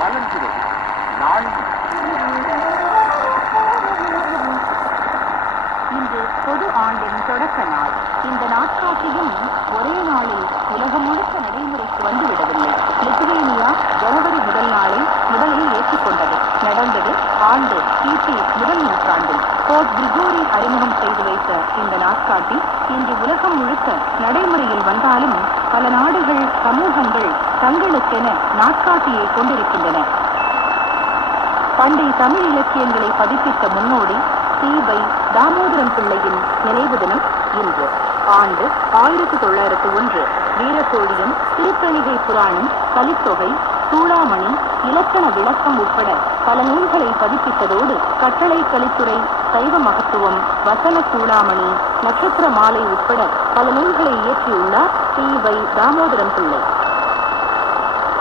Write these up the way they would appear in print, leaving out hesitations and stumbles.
மலர்கிறது நாள். இன்று பொது ஆண்டின் தொடக்க நாள். இந்த நாட்காட்டியும் ஒரே நாளில் உலகம் முழுக்க நடைமுறைக்கு வந்துவிடவில்லை. லித்துவேனியா ஜனவரி முதலில் ஏற்றுக்கொண்டது. நடந்தது ஆண்டு கிபி முதல் நூற்றாண்டில். போப் கிரிகோரி அறிமுகம் செய்து வைத்த இந்த நாட்காட்டி இன்று உலகம் முழுக்க நடைமுறையில் வந்தாலும் பல நாடுகள் சமூகங்கள் தங்களுக்கென நாட்காட்டியை கொண்டிருக்கின்றன. பண்டை தமிழ் இலக்கியங்களை பதிப்பித்த முன்னோடி சி.வை. தாமோதரம் பிள்ளையின் நினைவு தினம் இன்று. ஆண்டு 1901. வீரசோழியம், திருத்தணிகை புராணம், கலித்தொகை, சூளாமணி, இலக்கண விளக்கம் உட்பட பல நூல்களை பதிப்பித்ததோடு கட்டளை கலித்துறை, சைவ மகத்துவம், வசன சூளாமணி, நட்சத்திர மாலை உட்பட பல நூல்களை இயற்றியுள்ளார் சி.வை. தாமோதரம் பிள்ளை.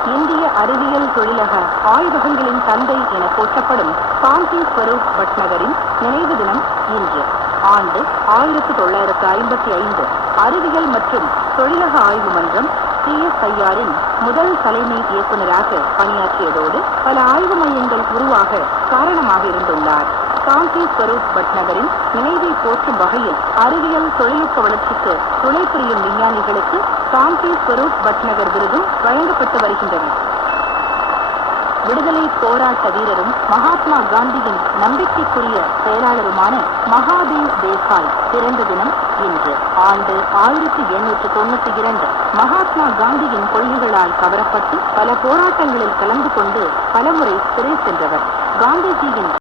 இந்திய அறிவியல் தொழிலக ஆய்வகங்களின் தந்தை என போற்றப்படும் காஞ்சி ஸ்வரூப் பட்நகரின் நினைவு தினம் இன்று. ஆண்டு 1955. அறிவியல் மற்றும் தொழிலக ஆய்வு மன்றம் CSIRின் முதல் தலைமை இயக்குநராக பணியாற்றியதோடு பல ஆய்வு மையங்கள் உருவாக காரணமாக இருந்துள்ளார். காஞ்சி ஸ்வரூப் பட்நகரின் நினைவை போற்றும் வகையில் அறிவியல் தொழில்நுட்ப வளர்ச்சிக்கு துணை புரியும் விஞ்ஞானிகளுக்கு காஞ்சி ஸ்வரூப் பட்நகர் விருதும் வழங்கப்பட்டு வருகின்றன. விடுதலை போராட்ட வீரரும் மகாத்மா காந்தியின் நம்பிக்கைக்குரிய செயலாளருமான மகாதேவ் தேசாய் பிறந்த தினம் இன்று. ஆண்டு 1892. மகாத்மா காந்தியின் கொள்கைகளால் கவரப்பட்டு பல போராட்டங்களில் கலந்து கொண்டு பலமுறை சிறை சென்றவர். காந்திஜியின்